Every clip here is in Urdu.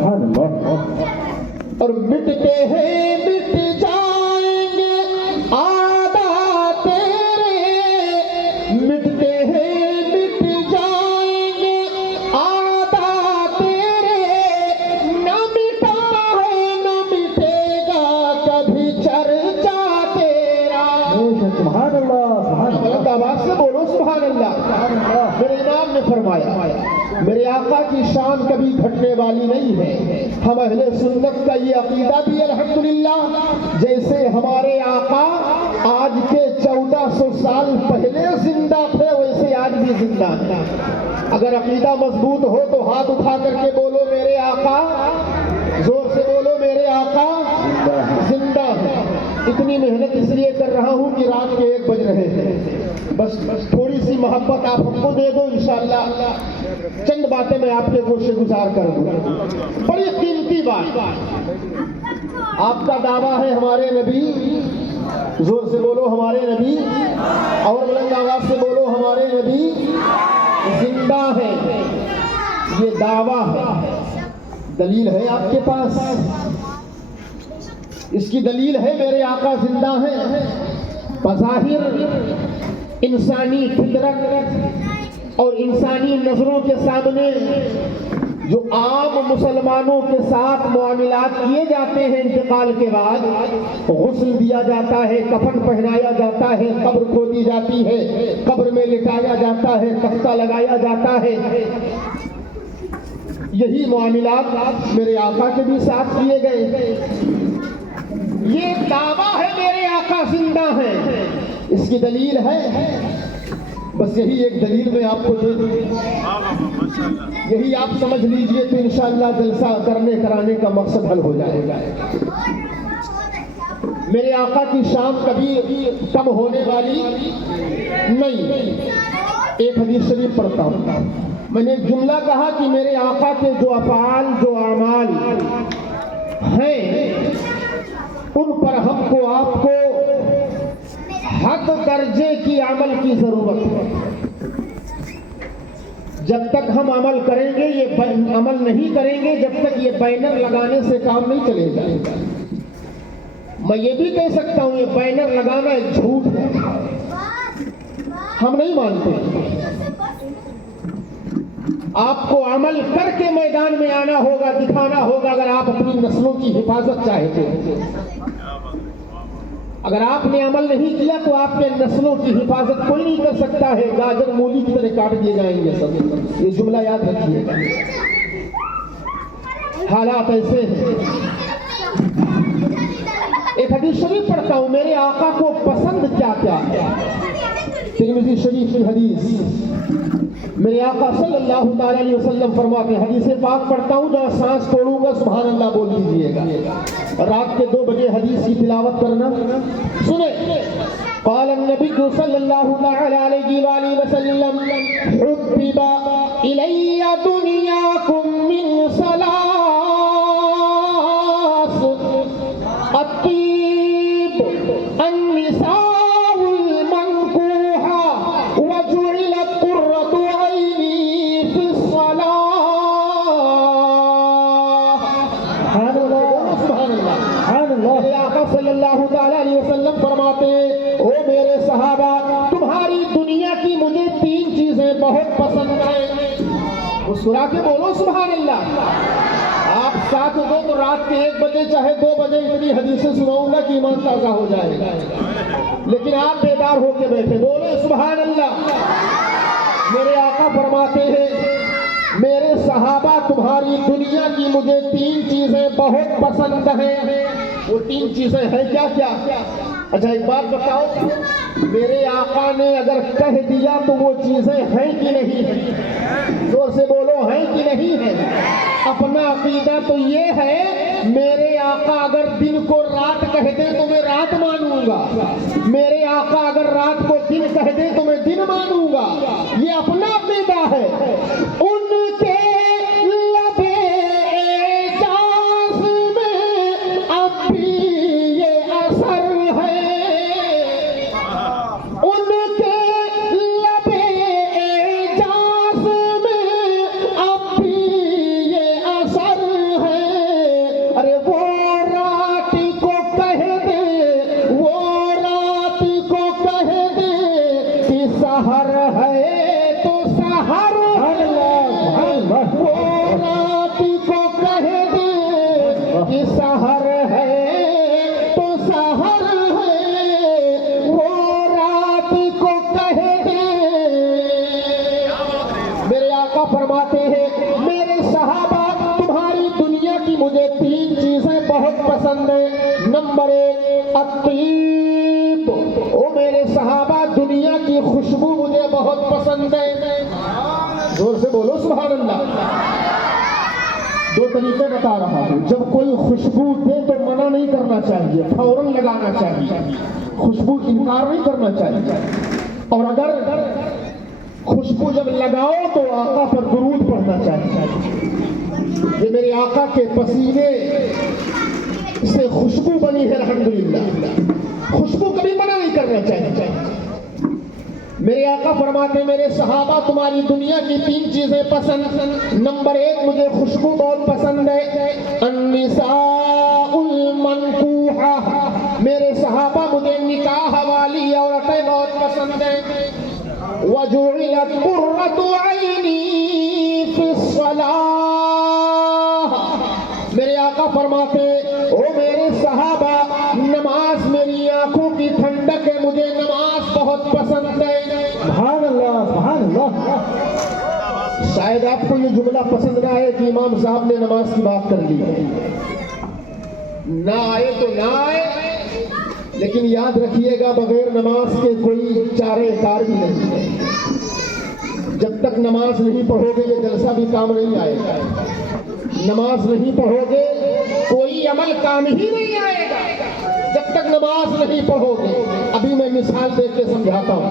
سبحان اللہ. اور مٹتے ہیں مٹ جائیں گے عادات تیرے، مٹتے ہیں مٹ جائیں گے عادات تیرے، نہ مٹا ہے نہ مٹے گا کبھی چرچا تیرا. سبحان اللہ سبحان بلند آواز سے بولو سبحان اللہ. میرے امام نے فرمایا میرے آقا کی شان کبھی گھٹنے والی نہیں ہے. ہم اہل سنت کا یہ عقیدہ بھی الحمدللہ، جیسے ہمارے آقا آج کے 1400 سال پہلے زندہ تھے ویسے آج بھی زندہ ہیں. اگر عقیدہ مضبوط ہو تو ہاتھ اٹھا کر کے بولو میرے آقا، زور سے بولو میرے آقا زندہ ہے. اتنی محنت اس لیے کر رہا ہوں کہ رات کے 1 بج رہے ہیں، بس تھوڑی سی محبت آپ ہم کو دے دو، انشاءاللہ چند باتیں میں آپ کے گوشے گزار کر دوں. بڑی قیمتی بات، آپ کا دعویٰ ہے ہمارے نبی، زور سے بولو ہمارے نبی، اور بلند آواز سے بولو ہمارے نبی زندہ ہے. یہ دعویٰ ہے، دلیل ہے آپ کے پاس؟ اس کی دلیل ہے میرے آقا زندہ ہیں. بظاہر انسانی فطرت اور انسانی نظروں کے سامنے جو عام مسلمانوں کے ساتھ معاملات کیے جاتے ہیں انتقال کے بعد، غسل دیا جاتا ہے، کفن پہنایا جاتا ہے، قبر کھودی جاتی ہے، قبر میں لٹایا جاتا ہے، تختہ لگایا جاتا ہے، یہی معاملات میرے آقا کے بھی ساتھ کیے گئے. یہ دعویٰ ہے میرے آقا زندہ ہیں. اس کی دلیل ہے، بس یہی ایک دلیل میں آپ کو دے دوں، یہی آپ سمجھ لیجئے تو انشاءاللہ جلسہ کرنے کرانے کا مقصد حل ہو جائے گا. میرے آقا کی شان کبھی کم ہونے والی نہیں. ایک حدیث شریف پڑھتا ہوں. میں نے ایک جملہ کہا کہ میرے آقا کے جو افعال جو اعمال ہیں ان پر ہم کو آپ کو حد درجے کی عمل کی ضرورت ہے. جب تک ہم عمل کریں گے، یہ عمل نہیں کریں گے جب تک یہ بینر لگانے سے کام نہیں چلے گا. میں یہ بھی کہہ سکتا ہوں یہ بینر لگانا ایک جھوٹ ہے، ہم نہیں مانتے. آپ کو عمل کر کے میدان میں آنا ہوگا، دکھانا ہوگا اگر آپ اپنی نسلوں کی حفاظت چاہتے ہیں. اگر آپ نے عمل نہیں کیا تو آپ کے نسلوں کی حفاظت کوئی نہیں کر سکتا ہے. گاجر مولی کی طرح کاٹ دیے جائیں گے سب. یہ جملہ یاد رکھیے گا. حالات ایسے ہیں. ایک حدیث شریف پڑھتا ہوں، میرے آقا کو پسند کیا کیا ہے. ترمذی شریف کی حدیث، میرے آقا صلی اللہ تعالی علیہ وسلم فرماتے ہیں، حدیث پاک پڑھتا ہوں، جہاں سانس توڑوں گا سبحان اللہ بول دیجیے گا. رات کے 2 بجے حدیث کی تلاوت کرنا. سنیں، قال النبی صلی اللہ تعالی علیہ وآلہ وسلم حبب الی دنیاکم من ثلاث، الطیب، النساء صلی اللہ تعالی علیہ وسلم فرماتے ہیں، او میرے صحابہ، تمہاری دنیا کی مجھے 3 چیزیں بہت پسند ہیں. مسکرا کے بولو سبحان اللہ. آپ ساتھ دو تو رات کے 1 بجے چاہے 2 بجے اتنی حدیثیں سناؤں گا کہ ایمان تازہ ہو جائے گا، لیکن آپ بیدار ہو کے بیٹھے بولے سبحان اللہ. میرے آقا فرماتے ہیں، میرے صحابہ تمہاری دنیا کی مجھے 3 چیزیں بہت پسند ہیں. وہ 3 چیزیں ہیں کیا کیا؟ اچھا ایک بات بتاؤ، میرے آقا نے اگر کہہ دیا تو وہ چیزیں ہیں کہ نہیں ہیں؟ زور سے بولو ہیں کہ نہیں ہیں؟ اپنا عقیدہ تو یہ ہے، میرے آقا اگر دن کو رات کہہ دے تو میں رات مانوں گا، میرے آقا اگر رات کو دن کہہ دے تو میں دن مانوں گا. یہ اپنا عقیدہ ہے. ان کے سحر ہے تو سحر وہ رات کو کہہ دے کہ سحر ہے تو سحر ہے وہ رات کو کہہ دے. میرے آقا فرماتے ہیں میرے صحابہ تمہاری دنیا کی مجھے 3 چیزیں بہت پسند ہیں. نمبر 1 الطیب. او میرے صحابہ دنیا کی خوشبو مجھے بہت پسند ہے. زور سے بولو سبحان اللہ. 2 طریقے بتا رہا ہوں. جب کوئی خوشبو دے تو منع نہیں کرنا چاہیے, فوراً لگانا چاہیے. خوشبو انکار نہیں کرنا چاہیے. اور اگر خوشبو جب لگاؤ تو آقا پر درود پڑھنا چاہیے. یہ میرے آقا کے پسینے سے خوشبو بنی ہے الحمدللہ. خوشبو کبھی منع نہیں کرنا چاہیے. میرے آقا فرماتے میرے صحابہ تمہاری دنیا کی 3 چیزیں پسند. نمبر 1 مجھے خوشبو بہت پسند ہے. النساء المنکوحہ. میرے صحابہ مجھے نکاح والی عورتیں بہت پسند ہیں. وجعلت قرۃ عینی فی الصلاۃ. میرے آقا فرماتے او میرے صحابہ نماز میری آنکھوں کی ٹھنڈک ہے. مجھے نماز بہت پسند ہے. سبحان اللہ سبحان اللہ. شاید آپ کو یہ جملہ پسند نہ آئے کہ امام صاحب نے نماز کی بات کر لی. نہ آئے تو نہ آئے, لیکن یاد رکھیے گا بغیر نماز کے کوئی چارے کار بھی نہیں ہے. جب تک نماز نہیں پڑھو گے یہ جلسہ بھی کام نہیں آئے گا. نماز نہیں پڑھو گے کوئی عمل کام ہی نہیں آئے گا جب تک نماز نہیں پڑھو گے. ابھی میں مثال دے کے سمجھاتا ہوں.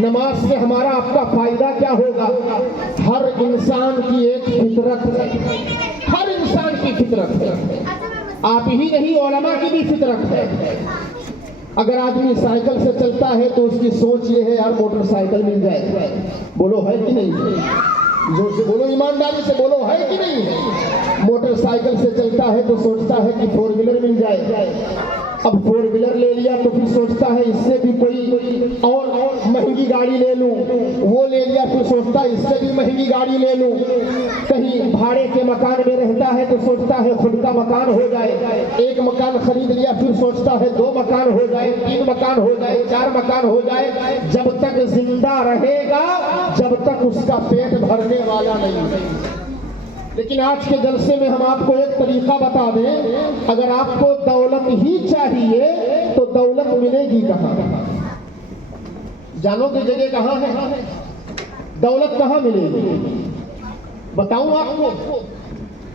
نماز سے ہمارا آپ کا فائدہ کیا ہوگا. ہر انسان کی ایک فطرت ہے. ہر انسان کی فطرت ہے. آپ ہی نہیں علماء کی بھی فطرت ہے. اگر آدمی سائیکل سے چلتا ہے تو اس کی سوچ یہ ہے یار موٹر سائیکل مل جائے. بولو ہے کہ نہیں ہے. زور سے بولو, ایمانداری سے بولو ہے کہ نہیں ہے. موٹر سائیکل سے چلتا ہے تو سوچتا ہے کہ 4 ویلر مل جائے. اب 4 ویلر لے لیا تو پھر سوچتا ہے اس سے بھی کوئی اور مہنگی گاڑی لے لوں. وہ لے لیا پھر سوچتا ہے اس سے بھی مہنگی گاڑی لے لوں. کہیں بھاڑے کے مکان میں رہتا ہے تو سوچتا ہے خود کا مکان ہو جائے. 1 مکان خرید لیا پھر سوچتا ہے 2 مکان ہو جائے, 3 مکان ہو جائے, 4 مکان ہو جائے. جب تک زندہ رہے گا جب تک اس کا پیٹ بھرنے والا نہیں ہے. لیکن آج کے جلسے میں ہم آپ کو ایک طریقہ بتا دیں. اگر آپ کو دولت ہی چاہیے تو دولت ملے گی کہاں. جانو کہ جگہ کہاں ہے. دولت کہاں ملے گی بتاؤں آپ کو.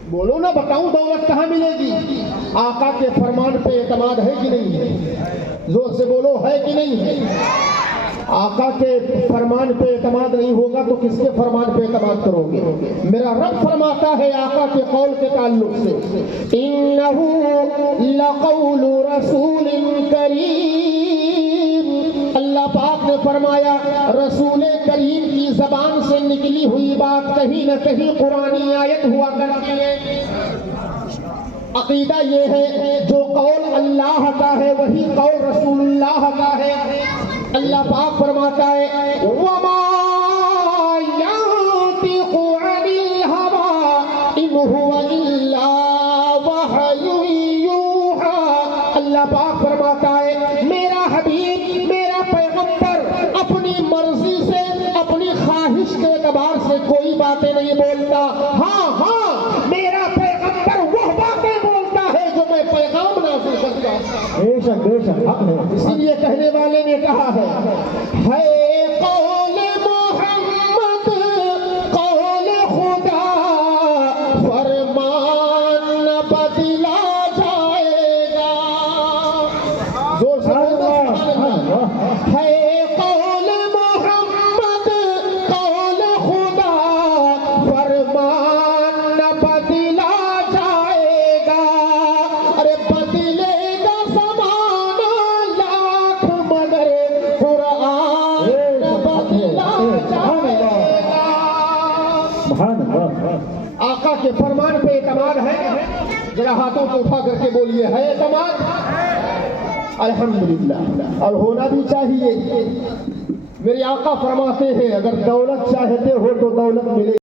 بولو نا بتاؤں دولت کہاں ملے گی. آقا کے فرمان پہ اعتماد ہے کہ نہیں ہے. زور سے بولو ہے کہ نہیں ہے. آقا کے فرمان پہ اعتماد نہیں ہوگا تو کس کے فرمان پہ اعتماد کرو گے. میرا رب فرماتا ہے آقا کے قول کے تعلق سے اِنَّهُ لَقَوْلُ رَسُولٍ کریم. اللہ پاک نے فرمایا رسول کریم کی زبان سے نکلی ہوئی بات کہیں نہ کہیں قرآنی آیت ہوا کرتی ہے. عقیدہ یہ ہے جو قول اللہ کا ہے وہی قول رسول اللہ کا ہے. اللہ پاک فرماتا ہے وَمَا يَنطِقُ عَنِ الْهَوَىٰ إِنْ هُوَ إِلَّا وَحْيٌ يُوحَىٰ. اللہ پاک فرماتا ہے میرا حبیب میرا پیغمبر اپنی مرضی سے اپنی خواہش کے اعتبار سے کوئی باتیں نہیں بولتا. ہاں میرا پیغمبر وہ باتیں بولتا ہے جو میں پیغام نازل کرتا ہوں. بے شک حق ہے. اسی لیے کہنے والے نے کہا ہے قول محمد قول خدا فرمان نہ بدلا جائے گا. زور سے ہے قول محمد قول خدا فرمان نہ بدلا جائے گا. ارے بدلے گا زمانہ لاکھ مگر قرآن نہ بدلا جائے گا. آقا کے فرمان پہ اعتماد ہے. ذرا ہاتھوں کو اٹھا کر کے بولیے ہے اعتماد. الحمدللہ. اور ہونا بھی چاہیے. میرے آقا فرماتے ہیں اگر دولت چاہتے ہو تو دولت ملے